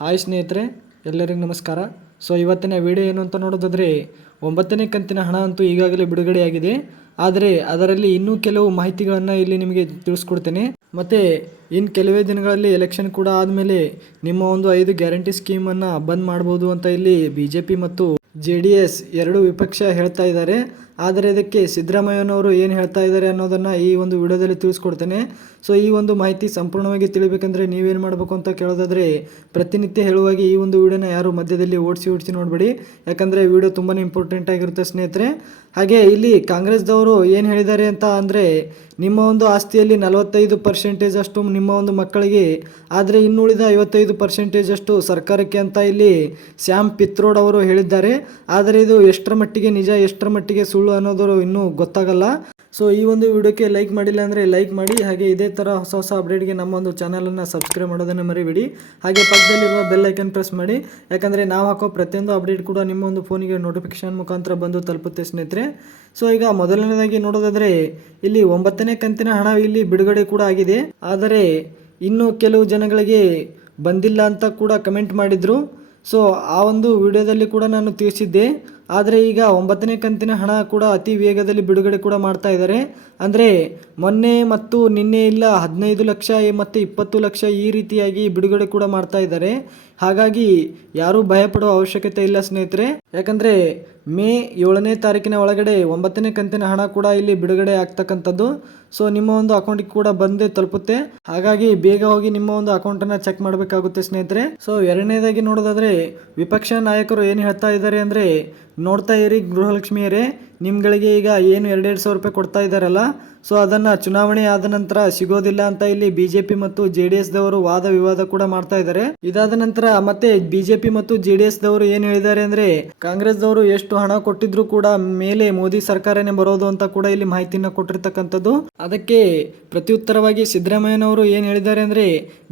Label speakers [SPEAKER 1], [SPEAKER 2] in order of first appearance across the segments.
[SPEAKER 1] Hi ಸ್ನೇಹಿತರೆ, ಎಲ್ಲರಿಗೂ ನಮಸ್ಕಾರ. ಸೊ ಇವತ್ತಿನ ವಿಡಿಯೋ ಏನು ಅಂತ ನೋಡೋದಾದರೆ, ಒಂಬತ್ತನೇ ಕಂತಿನ ಹಣ ಅಂತೂ ಈಗಾಗಲೇ ಬಿಡುಗಡೆಯಾಗಿದೆ. ಆದರೆ, ಅದರಲ್ಲಿ ಇನ್ನೂ ಕೆಲವು ಮಾಹಿತಿಗಳನ್ನು ಇಲ್ಲಿ ನಿಮಗೆ ತಿಳಿಸ್ಕೊಡ್ತೇನೆ. ಮತ್ತು ಇನ್ನು ಕೆಲವೇ ದಿನಗಳಲ್ಲಿ ಎಲೆಕ್ಷನ್ ಕೂಡ ಆದಮೇಲೆ ನಿಮ್ಮ ಒಂದು ಐದು ಗ್ಯಾರಂಟಿ ಸ್ಕೀಮನ್ನು ಬಂದ್ ಮಾಡ್ಬೋದು ಅಂತ ಇಲ್ಲಿ ಬಿ ಮತ್ತು ಜೆ ಡಿ ಎಸ್ ಎರಡು ವಿಪಕ್ಷ ಹೇಳ್ತಾ ಇದ್ದಾರೆ. ಆದರೆ ಇದಕ್ಕೆ ಸಿದ್ದರಾಮಯ್ಯನವರು ಏನು ಹೇಳ್ತಾ ಇದ್ದಾರೆ ಅನ್ನೋದನ್ನು ಈ ಒಂದು ವಿಡಿಯೋದಲ್ಲಿ ತಿಳಿಸ್ಕೊಡ್ತೇನೆ. ಸೊ ಈ ಒಂದು ಮಾಹಿತಿ ಸಂಪೂರ್ಣವಾಗಿ ತಿಳಿಬೇಕಂದ್ರೆ ನೀವೇನು ಮಾಡಬೇಕು ಅಂತ ಕೇಳೋದಾದರೆ ಪ್ರತಿನಿತ್ಯ ಹೇಳುವಾಗಿ ಈ ಒಂದು ವಿಡಿಯೋನ ಯಾರು ಮಧ್ಯದಲ್ಲಿ ಓಡಿಸಿ ಓಡಿಸಿ ನೋಡಬೇಡಿ. ಯಾಕಂದರೆ ವಿಡಿಯೋ ತುಂಬಾ ಇಂಪಾರ್ಟೆಂಟ್ ಆಗಿರುತ್ತೆ ಸ್ನೇಹಿತರೆ. ಹಾಗೆ ಇಲ್ಲಿ ಕಾಂಗ್ರೆಸ್ದವರು ಏನು ಹೇಳಿದ್ದಾರೆ ಅಂತ ಅಂದರೆ, ನಿಮ್ಮ ಒಂದು ಆಸ್ತಿಯಲ್ಲಿ ನಲವತ್ತೈದು ಪರ್ಸೆಂಟೇಜ್ ಅಷ್ಟು ನಿಮ್ಮ ಒಂದು ಮಕ್ಕಳಿಗೆ, ಆದರೆ ಇನ್ನುಳಿದ ಐವತ್ತೈದು ಪರ್ಸೆಂಟೇಜ್ ಅಷ್ಟು ಸರ್ಕಾರಕ್ಕೆ ಅಂತ ಇಲ್ಲಿ ಶ್ಯಾಮ್ ಪಿತ್ರೋಡ್ ಅವರು ಹೇಳಿದ್ದಾರೆ. ಆದರೆ ಇದು ಎಷ್ಟರ ಮಟ್ಟಿಗೆ ನಿಜ, ಎಷ್ಟರ ಮಟ್ಟಿಗೆ ಸುಳ್ಳು ಅನ್ನೋದು ಇನ್ನೂ ಗೊತ್ತಾಗಲ್ಲ. ಸೊ ಈ ಒಂದು ವಿಡಿಯೋಕ್ಕೆ ಲೈಕ್ ಮಾಡಿಲ್ಲ ಅಂದರೆ ಲೈಕ್ ಮಾಡಿ. ಹಾಗೆ ಇದೇ ಥರ ಹೊಸ ಹೊಸ ಅಪ್ಡೇಟ್ಗೆ ನಮ್ಮ ಒಂದು ಚಾನಲನ್ನು ಸಬ್ಸ್ಕ್ರೈಬ್ ಮಾಡೋದನ್ನು ಮರಿಬೇಡಿ. ಹಾಗೆ ಪಕ್ಕದಲ್ಲಿರುವ ಬೆಲ್ ಐಕನ್ ಪ್ರೆಸ್ ಮಾಡಿ. ಯಾಕಂದರೆ ನಾವು ಹಾಕೋ ಪ್ರತಿಯೊಂದು ಅಪ್ಡೇಟ್ ಕೂಡ ನಿಮ್ಮ ಒಂದು ಫೋನಿಗೆ ನೋಟಿಫಿಕೇಶನ್ ಮುಖಾಂತರ ಬಂದು ತಲುಪುತ್ತೆ ಸ್ನೇಹಿತರೆ. ಸೊ ಈಗ ಮೊದಲನೇದಾಗಿ ನೋಡೋದಾದರೆ ಇಲ್ಲಿ ಒಂಬತ್ತನೇ ಕಂತಿನ ಹಣ ಇಲ್ಲಿ ಬಿಡುಗಡೆ ಕೂಡ ಆಗಿದೆ. ಆದರೆ ಇನ್ನೂ ಕೆಲವು ಜನಗಳಿಗೆ ಬಂದಿಲ್ಲ ಅಂತ ಕೂಡ ಕಮೆಂಟ್ ಮಾಡಿದರು. ಸೊ ಆ ಒಂದು ವಿಡಿಯೋದಲ್ಲಿ ಕೂಡ ನಾನು ತಿಳಿಸಿದ್ದೆ. ಆದರೆ ಈಗ ಒಂಬತ್ತನೇ ಕಂತಿನ ಹಣ ಕೂಡ ಅತಿ ವೇಗದಲ್ಲಿ ಬಿಡುಗಡೆ ಕೂಡ ಮಾಡ್ತಾ ಇದ್ದಾರೆ. ಅಂದರೆ ಮೊನ್ನೆ ಮತ್ತು ನಿನ್ನೆ ಇಲ್ಲ ಹದಿನೈದು ಲಕ್ಷ ಮತ್ತು ಇಪ್ಪತ್ತು ಲಕ್ಷ ಈ ರೀತಿಯಾಗಿ ಬಿಡುಗಡೆ ಕೂಡ ಮಾಡ್ತಾ ಇದ್ದಾರೆ. ಹಾಗಾಗಿ ಯಾರೂ ಭಯಪಡುವ ಅವಶ್ಯಕತೆ ಇಲ್ಲ ಸ್ನೇಹಿತರೆ. ಯಾಕಂದರೆ ಮೇ ಏಳನೇ ತಾರೀಕಿನ ಒಳಗಡೆ ಒಂಬತ್ತನೇ ಕಂತಿನ ಹಣ ಕೂಡ ಇಲ್ಲಿ ಬಿಡುಗಡೆ ಆಗ್ತಕ್ಕಂಥದ್ದು. ಸೊ ನಿಮ್ಮ ಒಂದು ಅಕೌಂಟಿಗೆ ಕೂಡ ಬಂದೇ ತಲುಪುತ್ತೆ. ಹಾಗಾಗಿ ಬೇಗ ಹೋಗಿ ನಿಮ್ಮ ಒಂದು ಅಕೌಂಟನ್ನು ಚೆಕ್ ಮಾಡಬೇಕಾಗುತ್ತೆ ಸ್ನೇಹಿತರೆ. ಸೊ ಎರಡನೇದಾಗಿ ನೋಡೋದಾದರೆ ವಿಪಕ್ಷ ನಾಯಕರು ಏನು ಹೇಳ್ತಾ ಇದ್ದಾರೆ ಅಂದರೆ ನೋಡ್ತಾ ಇರಿ ಗೃಹಲಕ್ಷ್ಮಿಯರೇ. ನಿಮ್ಗಳಿಗೆ ಈಗ ಏನು ಎರಡೆರಡು ಸಾವಿರ ರೂಪಾಯಿ ಕೊಡ್ತಾ ಇದ್ದಾರಲ್ಲ ಸೊ ಅದನ್ನು ಚುನಾವಣೆ ಆದ ನಂತರ ಸಿಗೋದಿಲ್ಲ ಅಂತ ಇಲ್ಲಿ ಬಿ ಜೆ ಪಿ ಮತ್ತು ಜೆ ಡಿ ಎಸ್ದವರು ವಾದ ವಿವಾದ ಕೂಡ ಮಾಡ್ತಾ ಇದ್ದಾರೆ. ಇದಾದ ನಂತರ ಮತ್ತೆ ಬಿ ಜೆ ಪಿ ಮತ್ತು ಜೆ ಡಿ ಎಸ್ದವರು ಏನು ಹೇಳಿದ್ದಾರೆ ಅಂದರೆ, ಕಾಂಗ್ರೆಸ್ದವರು ಎಷ್ಟು ಹಣ ಕೊಟ್ಟಿದ್ರು ಕೂಡ ಮೇಲೆ ಮೋದಿ ಸರ್ಕಾರನೇ ಬರೋದು ಅಂತ ಕೂಡ ಇಲ್ಲಿ ಮಾಹಿತಿನ ಕೊಟ್ಟಿರ್ತಕ್ಕಂಥದ್ದು. ಅದಕ್ಕೆ ಪ್ರತ್ಯುತ್ತರವಾಗಿ ಸಿದ್ದರಾಮಯ್ಯನವರು ಏನು ಹೇಳಿದ್ದಾರೆ ಅಂದರೆ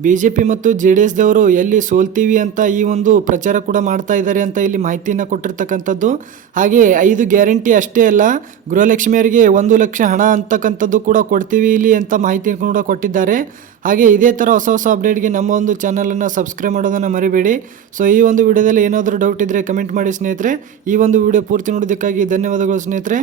[SPEAKER 1] ಬಿ ಜೆ ಪಿ ಮತ್ತು ಜೆ ಡಿ ಎಸ್ದವರು ಎಲ್ಲಿ ಸೋಲ್ತೀವಿ ಅಂತ ಈ ಒಂದು ಪ್ರಚಾರ ಕೂಡ ಮಾಡ್ತಾ ಇದ್ದಾರೆ ಅಂತ ಇಲ್ಲಿ ಮಾಹಿತಿಯನ್ನ ಕೊಟ್ಟಿರ್ತಕ್ಕಂಥದ್ದು. ಹಾಗೆ ಐದು ಗ್ಯಾರಂಟಿ ಅಷ್ಟೇ ಅಲ್ಲ ಗೃಹಲಕ್ಷ್ಮಿಯರಿಗೆ ಒಂದು ಲಕ್ಷ ಹಣ ಅಂತಕ್ಕಂಥದ್ದು ಕೂಡ ಕೊಡ್ತೀವಿ ಇಲ್ಲಿ ಅಂತ ಮಾಹಿತಿ ಕೂಡ ಕೊಟ್ಟಿದ್ದಾರೆ. ಹಾಗೆ ಇದೇ ಥರ ಹೊಸ ಹೊಸ ಅಪ್ಡೇಟ್ಗೆ ನಮ್ಮ ಒಂದು ಚಾನಲನ್ನು ಸಬ್ಸ್ಕ್ರೈಬ್ ಮಾಡೋದನ್ನು ಮರಿಬೇಡಿ. ಸೊ ಈ ಒಂದು ವಿಡಿಯೋದಲ್ಲಿ ಏನಾದರೂ ಡೌಟ್ ಇದ್ದರೆ ಕಮೆಂಟ್ ಮಾಡಿ ಸ್ನೇಹಿತರೆ. ಈ ಒಂದು ವಿಡಿಯೋ ಪೂರ್ತಿ ನೋಡೋದಕ್ಕಾಗಿ ಧನ್ಯವಾದಗಳು ಸ್ನೇಹಿತರೆ.